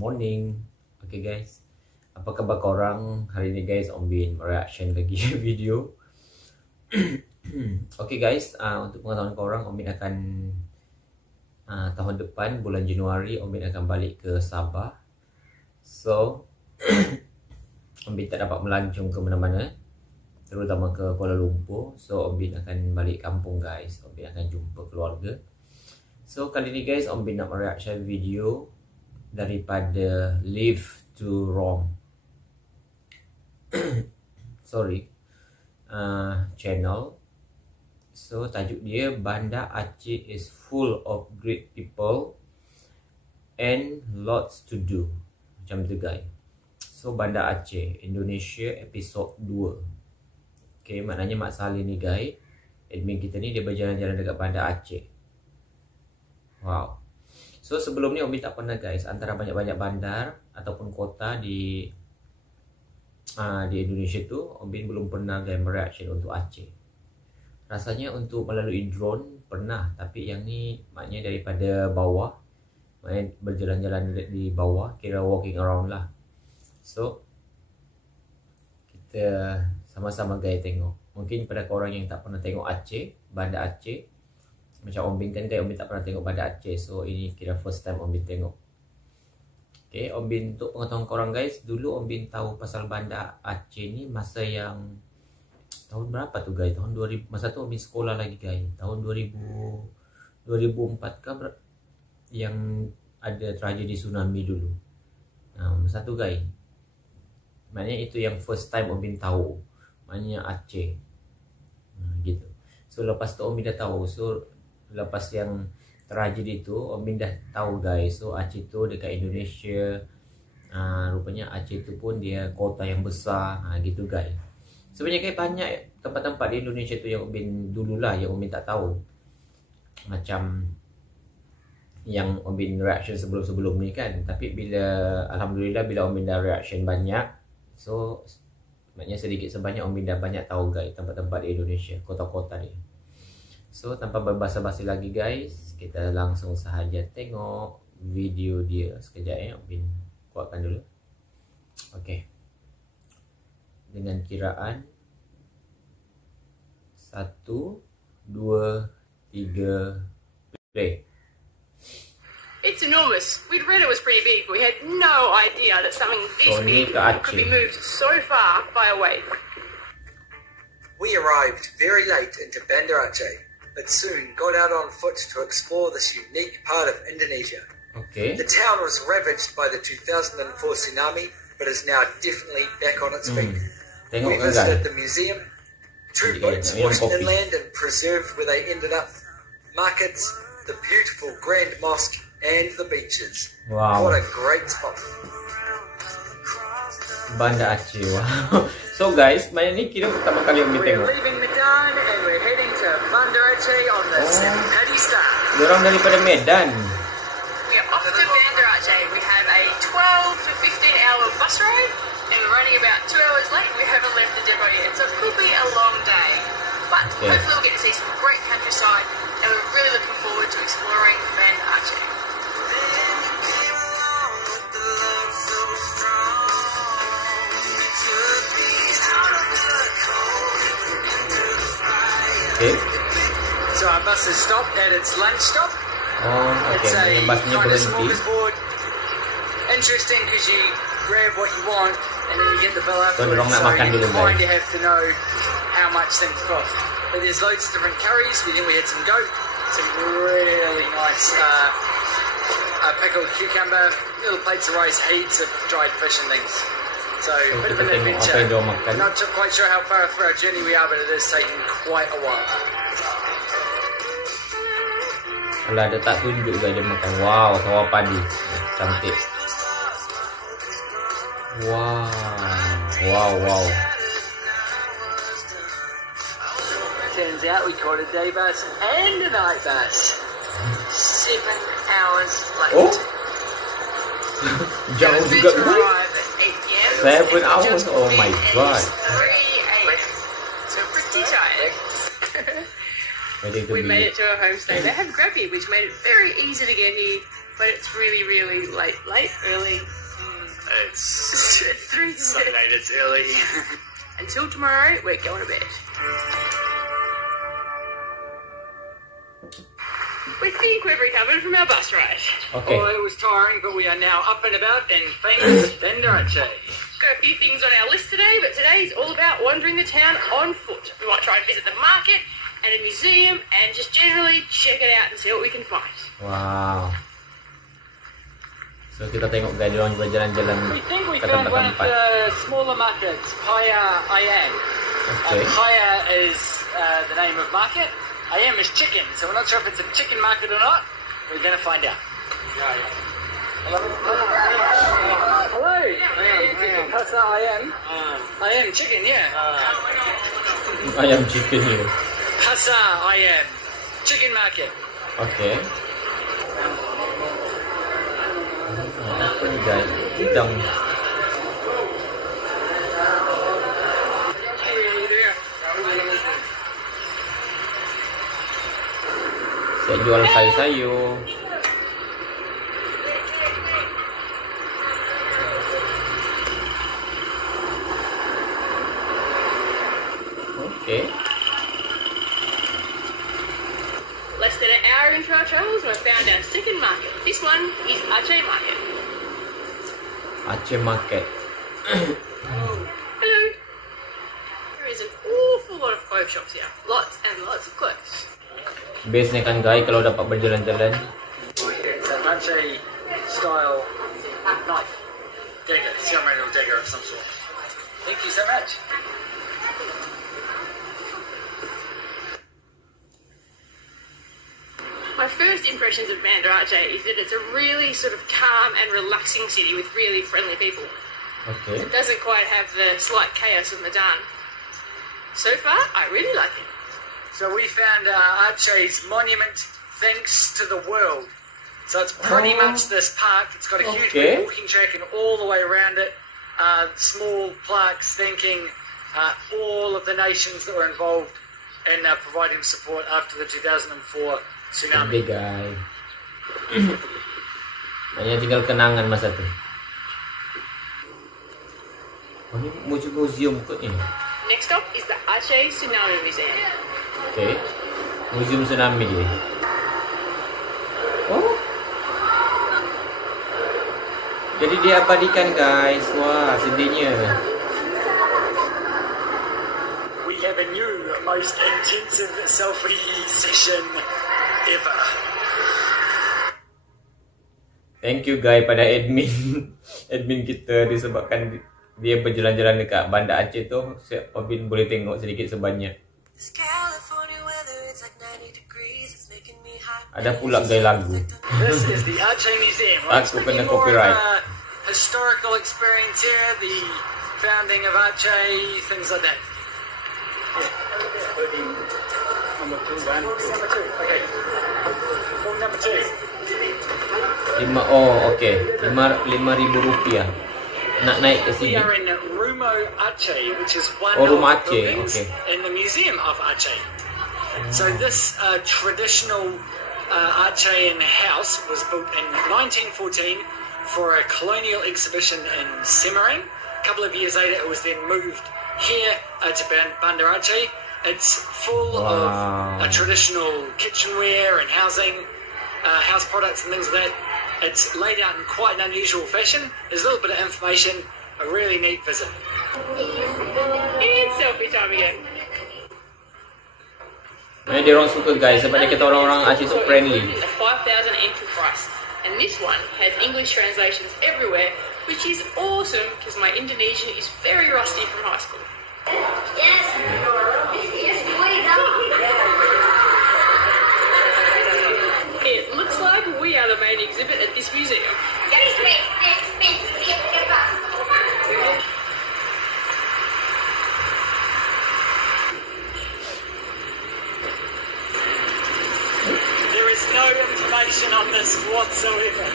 morning. Okay guys, apa khabar korang hari ni guys? Om Bin reaction lagi video. Okay guys, untuk pengetahuan korang, Om Bin akan tahun depan bulan Januari Om Bin akan balik ke Sabah. So Om Bin tak dapat melancong ke mana-mana, terutama ke Kuala Lumpur. So Om Bin akan balik kampung guys. Om Bin akan jumpa keluarga. So kali ni guys, Om Bin nak mereaction video daripada Live to Wrong channel. So tajuk dia Banda Aceh is full of great people and lots to do. Macam tu guys. So Banda Aceh Indonesia episode 2. Okay, maknanya Mak Saleh ni guys, admin kita ni, dia berjalan-jalan dekat Banda Aceh. Wow. So sebelum ni Om Bin tak pernah guys, antara banyak-banyak bandar ataupun kota di Indonesia tu, Om Bin belum pernah guys mereaction untuk Aceh. Rasanya untuk melalui drone pernah, tapi yang ni maknanya daripada bawah, maknanya berjalan-jalan di bawah, kira walking around lah. So kita sama-sama guys tengok. Mungkin pada korang yang tak pernah tengok Aceh, Banda Aceh, macam Om Bin kan guys, Om Bin tak pernah tengok Banda Aceh. So ini kira first time Om Bin tengok. Okay, Om Bin, untuk pengetahuan korang guys, dulu Om Bin tahu pasal Banda Aceh ni masa yang tahun berapa tu guys? Tahun 2000. Masa tu Om Bin sekolah lagi guys. Tahun 2004 kah yang ada tragedi tsunami dulu. Masa tu guys. Maknanya itu yang first time Om Bin tahu. Maknanya Aceh. Gitu. So lepas tu Om Bin dah tahu. So lepas yang tragedi tu Om Bin dah tahu guys. So Aceh tu dekat Indonesia, rupanya Aceh tu pun dia kota yang besar, gitu guys. Sebenarnya banyak tempat-tempat di Indonesia tu yang Om Bin dululah yang Om Bin tak tahu. Macam yang Om Bin reaction sebelum-sebelum ni kan. Tapi alhamdulillah bila Om Bin dah reaction banyak, so maknanya sedikit sebanyak Om Bin dah banyak tahu guys tempat-tempat di Indonesia, kota-kota ni. So tanpa berbasa-basi lagi guys, kita langsung sahaja tengok video dia. Sekejap ya, Om Bin kuatkan dulu. Okay, dengan kiraan 1, 2, 3, play. It's enormous. We'd read it was pretty big, but we had no idea that something this big could be moved so far by a wave. We arrived very late into Banda Aceh, but soon got out on foot to explore this unique part of Indonesia. Okay. The town was ravaged by the 2004 tsunami, but is now definitely back on its feet. We visited the museum, 2 boats washed inland and preserved where they ended up, markets, the beautiful Grand Mosque, and the beaches. Wow. What a great spot. Banda Aceh. Wow. So guys, main ni kira pertama kali Om Bin tengok. We're leaving Medan and we're heading to Banda Aceh on the Sepadi Star. Diorang daripada Medan. We are off to Banda Aceh. We have a 12 to 15 hour bus ride, and we're running about 2 hours late. We haven't left the depot yet, so it could be a long day. But hopefully we'll get to see some great countryside, and we're really looking forward to exploring Banda Aceh. Okay. So our bus has stopped at its lunch stop. Oh, okay. It's a kind of smorgasbord. Interesting because you grab what you want and then you get the bill afterwards. So you kind of have to know how much things cost. But there's loads of different curries. We think we had some goat, some really nice pickled cucumber, little plates of rice, heaps of dried fish and things. So a bit of an adventure. Not quite sure how far through our journey we are, but it is taking quite a while. Alah, dia tak tunjuk guys dia makan. Wow, sawah padi. Cantik. Wow. Wow, wow. Turns out we caught a day bus and a night bus. 7 hours late. Oh? Jauh juga tu. 7 hours? Oh my god. 3 AM. So pretty tired. We made it to our homestay. They have Grabby, which made it very easy to get here, but it's really, really early. It's 3 so late, it's early. Until tomorrow, we're going to bed. We think we've recovered from our bus ride. Okay. Oh, it was tiring, but we are now up and about in famous Banda, Aceh. Got a few things on our list today, but today is all about wandering the town on foot. We might try and visit the market and a museum and just generally check it out and see what we can find. Wow. So kita tengok guys, orang berjalan-jalan We think we ke found one of tempat-tempat. the smaller markets, Paya Ayam. Okay. Paya is the name of market. Ayam is chicken, so we're not sure if it's a chicken market or not. We're going to find out. Hello? Hello? How's Ayam? Ayam chicken, yeah. Ayam chicken here. Pasar Ayam chicken market. Okay. Apa ni guys? Udang. Saya jual sayur-sayur. Okay. Less than an hour into our travels, we found our second market. This one is Aceh Market. Aceh Market. Hello. There is an awful lot of clothes shops here. Lots and lots of clothes. Best ni kan guys kalau dapat berjalan-jalan. It's an Aceh style knife. Dagger, ceremonial dagger of some sort. Thank you so much. My first impressions of Banda Aceh is that it's a really sort of calm and relaxing city with really friendly people. Okay. It doesn't quite have the slight chaos of Medan. So far, I really like it. So we found Aceh's monument thanks to the world. So it's pretty much this park. It's got a huge big walking track and all the way around it. Small plaques thanking all of the nations that were involved in providing support after the 2004 tsunami. Big guy. Hanya tinggal kenangan masa tu. Oh, ni museum kot ni. Next up is the Aceh Tsunami Museum. Okay. Museum tsunami dia. Oh. Jadi dia abadikan guys. Wah, sedihnya. We have a new most intensive selfie session ever. Thank you guys pada admin admin kita disebabkan dia berjalan-jalan dekat Banda Aceh tu. Obin boleh tengok sedikit sebanyak. Ada pula guys lagu. This is the Aceh Museum. Aku kena copyright. Historical experience here, the founding of Aceh, things like that. Number two. Okay. Form number 2. Okay. 5,000 rupiah. Nak naik ke We sini. are in Rumah Aceh, which is one Rumah of the Aceh, buildings okay. in the Museum of Aceh. So this traditional Acehan house was built in 1914 for a colonial exhibition in Semarang. A couple of years later, it was then moved here to Banda Aceh. It's full of traditional kitchenware and housing, house products and things like that. It's laid out in quite an unusual fashion. There's a little bit of information, a really neat visit. It's selfie time again. Dia orang suka guys sebab dia kata orang-orang Aceh tu friendly. It's a 5,000 entry price, and this one has English translations everywhere, which is awesome because my Indonesian is very rusty from high school. Yes. It looks like we are the main exhibit at this museum. There is no information on this whatsoever.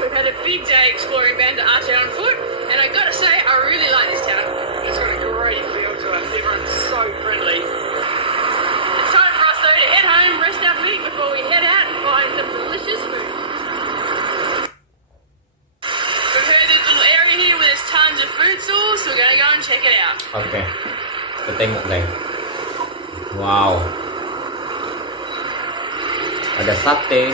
We've had a big day exploring Banda Aceh on foot, and I gotta say, I really like this town. It's got a great feel to it. Everyone's so friendly. It's time quick before we head out and find some delicious food. We've heard there's a little area here where there's tons of food stalls, so we're going to go and check it out. Okay, kita tengok guys. Wow, ada sate.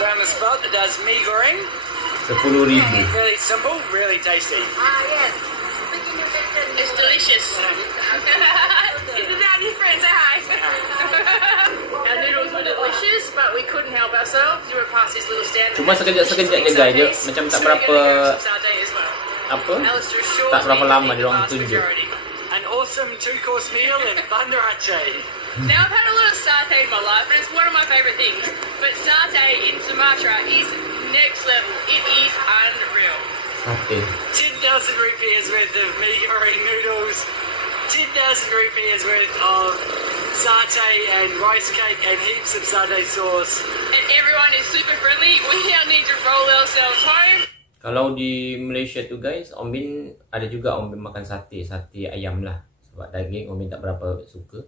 Found a spot that does mee goreng. 10.000. Really simple, really tasty. Yes. It's delicious. This is our new friend, say hi. Our noodles were delicious, but we couldn't help ourselves. We were past this little stand. Cuma sekejap-sekejap je guys, dia macam tak berapa apa, tak berapa lama dia orang tunjuk. An awesome 2-course meal in Banda Aceh. Now I've had a lot of satay in my life, and it's one of my favourite things. But satay in Sumatra is next level. It is unreal. Sate. 10,000 rupiahs worth of mee goreng noodles, 10,000 rupiahs worth of satay and rice cake and heaps of satay sauce. And everyone is super friendly. We now need to roll ourselves home. Kalau di Malaysia tu guys, Om Bin ada juga Om Bin makan sate ayam lah. Sebab daging Om Bin tak berapa suka.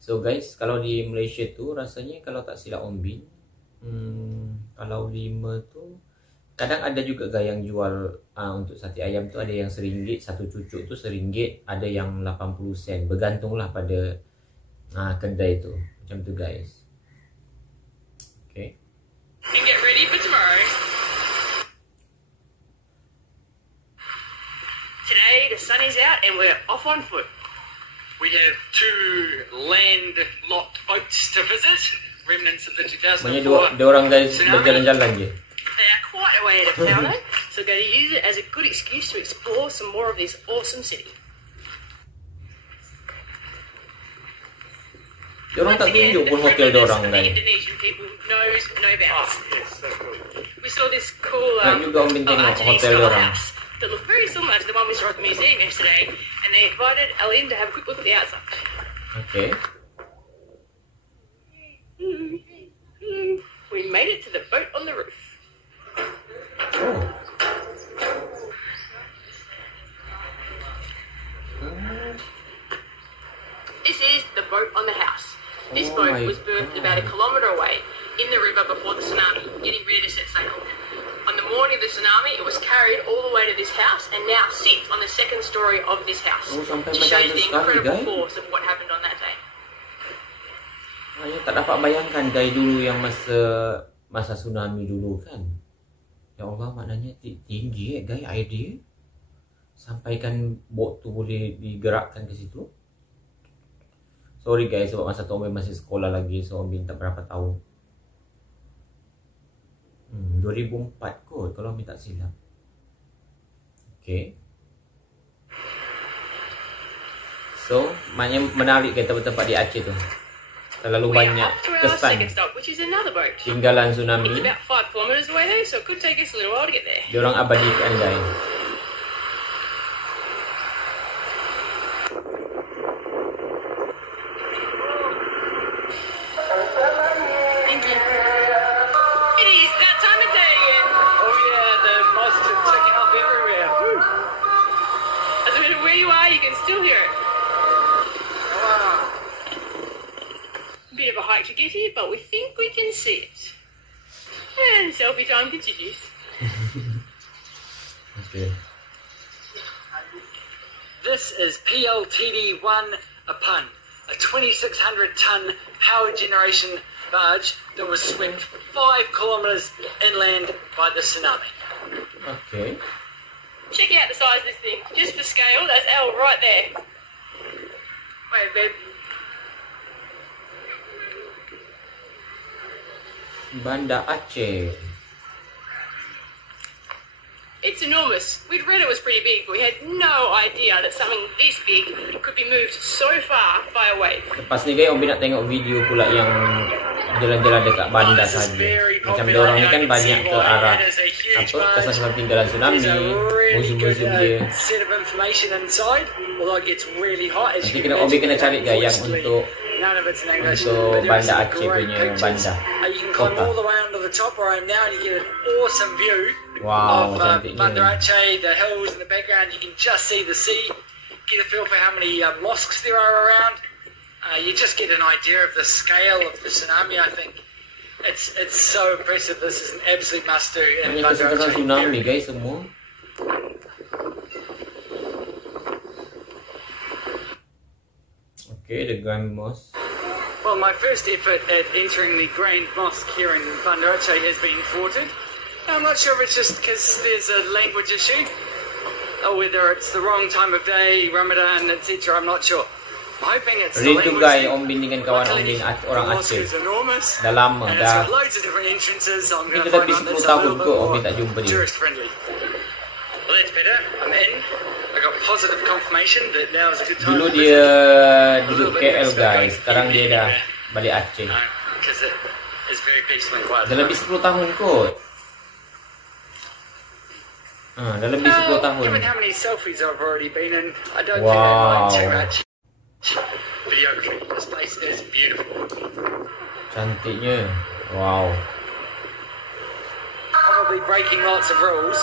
So guys, kalau di Malaysia tu rasanya kalau tak silap Om Bin, kalau 5 tu kadang ada juga guys yang jual untuk sate ayam tu, ada yang RM1, satu cucuk tu RM1, ada yang 80 sen. Bergantunglah pada kedai tu. Macam tu guys. Okay. And get ready for tomorrow. Today the sun is out and we're off on foot. We have 2 landlocked boats to visit, remnants of the 2004 Banyak dua orang guys berjalan-jalan je. They are quite a way out of town, so we're going to use it as a good excuse to explore some more of this awesome city. Diorang tak tunjuk pun hotel diorang the guys. Indonesian people knows no bounds. Yes, so cool. We saw this cool Nak juga Om Bin tengok hotel diorang. house that looked very similar to the one we saw at the museum yesterday, and they invited Aline to have a quick look at the outside. Okay. We made it to the boat on the roof. Oh. This is the boat on the house. This Oh boat my was berthed about a kilometre away in the river before the tsunami, getting ready to set sail. On the morning of the tsunami, it was carried all the way to this house and now sits on the second story of this house Oh, sampai to show macam you the sekali, incredible guys. force of what happened on that day. Saya tak dapat bayangkan guys dulu yang masa tsunami dulu kan. Ya Allah, maknanya tinggi guys air dia. Sampaikan bot tu boleh digerakkan ke situ. Sorry guys, sebab masa tu Om Bin masih sekolah lagi, so Om Bin tak berapa tahu. 2004 kot kalau Om Bin tak silap. Okay. So, maknanya menarik ke tempat-tempat di Aceh tu. Terlalu We are banyak off to our kesan second stop, which is another boat. tinggalan It's tsunami. about 5 kilometres away though, so it could take us a little while to get there. Diorang abadikan guys. It is that time of day again. Oh yeah, the moss is ticking up everywhere. Woo. No matter where you are, you can still hear it. Bit of a hike to get here, but we think we can see it. And selfie time continues. Okay. This is PLTD-1 Apan, a 2,600-ton power generation barge that was swept 5 kilometres inland by the tsunami. Okay. Check out the size of this thing. Just for scale, that's L right there. Wait, babe. Banda Aceh. It's enormous. We'd read it was pretty big, but we had no idea that something this big could be moved so far by a wave. Lepas ni guys, Om Bin nak tengok video pula yang jalan-jalan dekat Banda saja. Macam diorang ni kan banyak ke arah kesan-kesan tinggalan tsunami, museum-museum dia. Set of information inside, although it gets really hot as Nanti you can Om Bin imagine. kena cari guys yang untuk None of it's in English. untuk but there Banda are some Aceh great punya pictures. Banda You can climb kota. all the way onto the top where I am now and you get an awesome view Wow, of Banda cantiknya. Aceh, the hills in the background. You can just see the sea get a feel for how many mosques there are around. You just get an idea of the scale of the tsunami. I think it's so impressive. This is an absolute must do. Ini kesan tsunami guys semua. Okay, the Grand Mosque. Well, my first effort at entering the Grand Mosque here in Banda Aceh has been thwarted. I'm not sure if it's just because there's a language issue, or whether it's the wrong time of day, Ramadan, etc. I'm not sure. I'm hoping it's the Rindu language. guys, Om Bin dengan kawan Om Bin orang Aceh. Dah lama and dah. it's got loads of different entrances. So I'm going to Kita find lebih one 10 that's a tahun little bit kot Om more Bin tak jumpa dia. tourist friendly. Well, that's better. I'm in. I got positive confirmation that now is a good time. Dulu dia duduk KL guys, sekarang dia dah balik Aceh. Because it is very peaceful and quiet. Dah lebih 10 tahun kot. Dah lebih 10 tahun. Given how many selfies I've already been in, I don't think I mind too much. Videography. This place is beautiful. Cantiknya. Wow. Probably breaking lots of rules,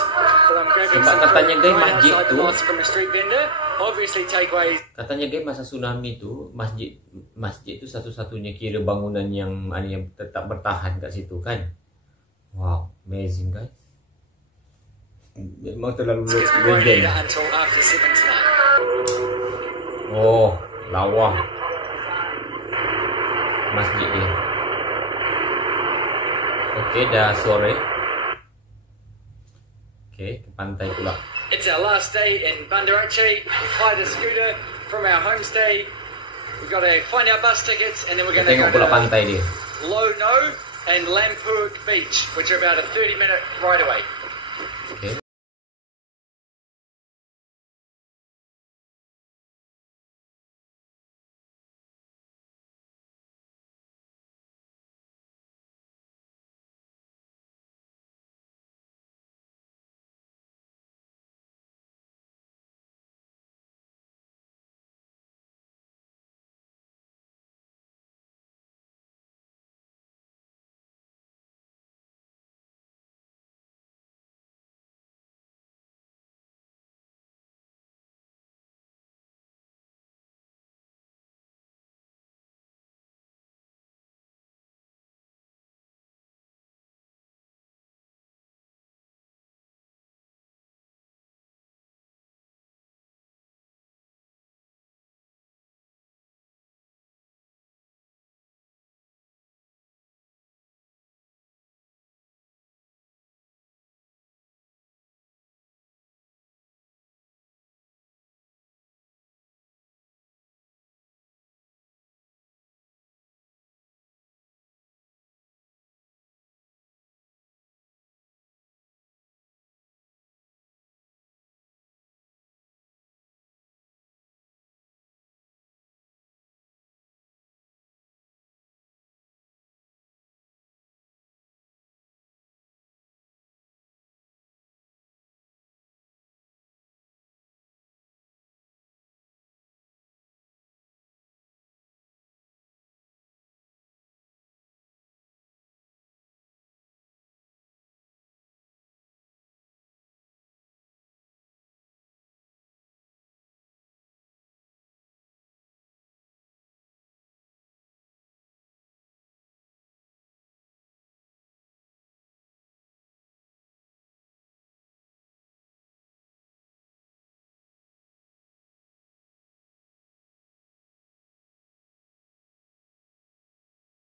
but I'm grabbing Sebab some katanya fruit guys right masjid outside the tu, mosque from a street vendor. Obviously takeaways. katanya guys masa tsunami tu masjid tu satu-satunya kira bangunan yang tetap bertahan kat situ kan. Wow, amazing guys. Memang terlalu legend. Until after 7 tonight. Oh, lawa masjid dia. Okey, dah sore. Okey, ke pantai pula. It's our last day in Banda Aceh. We've hired a scooter from our homestay. We've got to find our bus tickets and then we're going to Tengok go pula to pantai dia. Lono and Lampuig Beach, which are about a 30-minute ride away. Okey.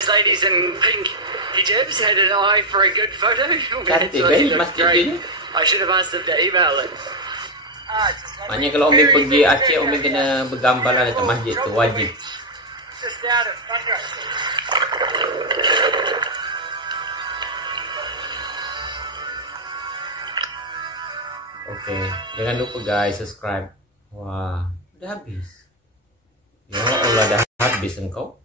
Ladies in pink hijabs had an eye for a good photo. Cantik guys masjid dia ni. I should have asked them to email it. Maknanya kalau Om Bin pergi Aceh, Om Bin kena bergambar lah dekat masjid tu, wajib. Just out of Banda Aceh. Okay, jangan lupa guys subscribe. Wah, dah habis. Ya Allah, dah habis engkau.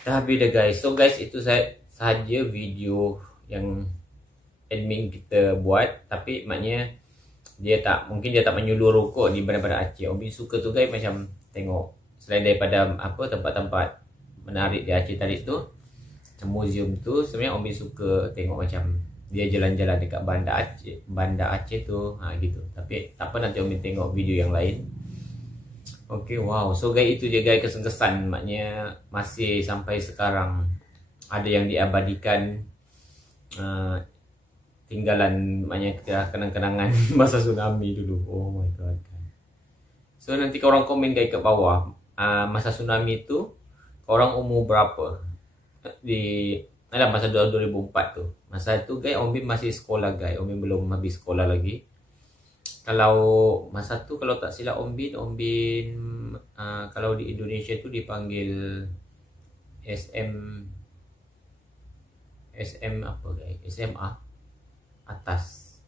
Dah habis dah guys. So guys, itu sahaja video yang admin kita buat. Tapi maknanya mungkin dia tak menyuluh rokok di Banda Aceh. Om Bin suka tu guys, macam tengok selain daripada tempat-tempat menarik di Aceh tadi tu, museum tu, sebenarnya Om Bin suka tengok macam dia jalan-jalan dekat Banda Aceh tu, gitu. Tapi tak apa, nanti Om Bin tengok video yang lain. Okay, wow. So guys, itu je guys kesan-kesan, maknanya masih sampai sekarang ada yang diabadikan, tinggalan, maknanya kenang-kenangan masa tsunami dulu. Oh my god. So nanti korang komen guys kat bawah, masa tsunami tu korang umur berapa masa 2004 tu. Masa tu guys Om Bin masih sekolah guys. Om Bin belum habis sekolah lagi. Kalau masa tu, kalau tak silap Om Bin kalau di Indonesia tu dipanggil SM apa guys? SMA atas.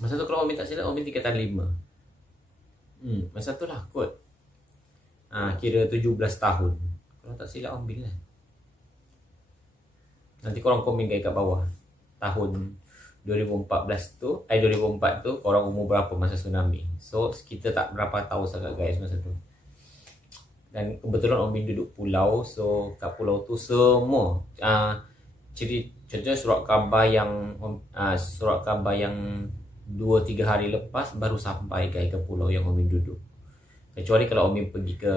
Masa tu kalau Om Bin tak silap, Om Bin tingkatan 5. Masa tu lah kot. Kira 17 tahun. Kalau tak silap Om Bin lah. Nanti korang komen guys kat bawah. Tahun 2004 tu korang umur berapa masa tsunami. So kita tak berapa tahu sangat guys masa tu. Dan kebetulan Om Bin duduk pulau. So kat pulau tu semua contohnya surat khabar yang 2-3 hari lepas baru sampai guys ke pulau yang Om Bin duduk. Kecuali kalau Om Bin pergi ke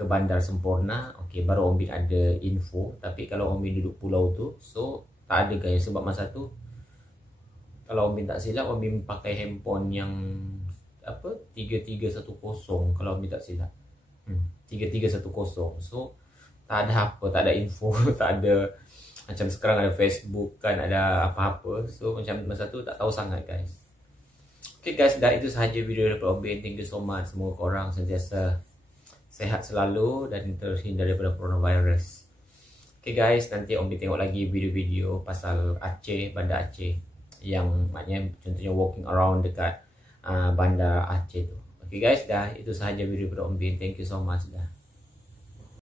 Bandar Sempurna, okey, baru Om Bin ada info. Tapi kalau Om Bin duduk pulau tu, so tak ada guys. Sebab masa tu kalau Om Bin tak silap, Om Bin pakai handphone yang 3310 kalau Om Bin tak silap. 3310. So tak ada apa, tak ada info, tak ada macam sekarang ada Facebook kan, ada apa-apa. So macam masa tu tak tahu sangat guys. Okay guys, dah itu sahaja video daripada Om Bin. Thank you so much. Semoga korang sentiasa sehat selalu dan terhindar daripada coronavirus. Okay guys, nanti Om Bin tengok lagi video-video pasal Aceh, Banda Aceh, yang maknanya contohnya walking around dekat Banda Aceh tu. Okay guys, dah itu sahaja video daripada Om Bin. Thank you so much dah.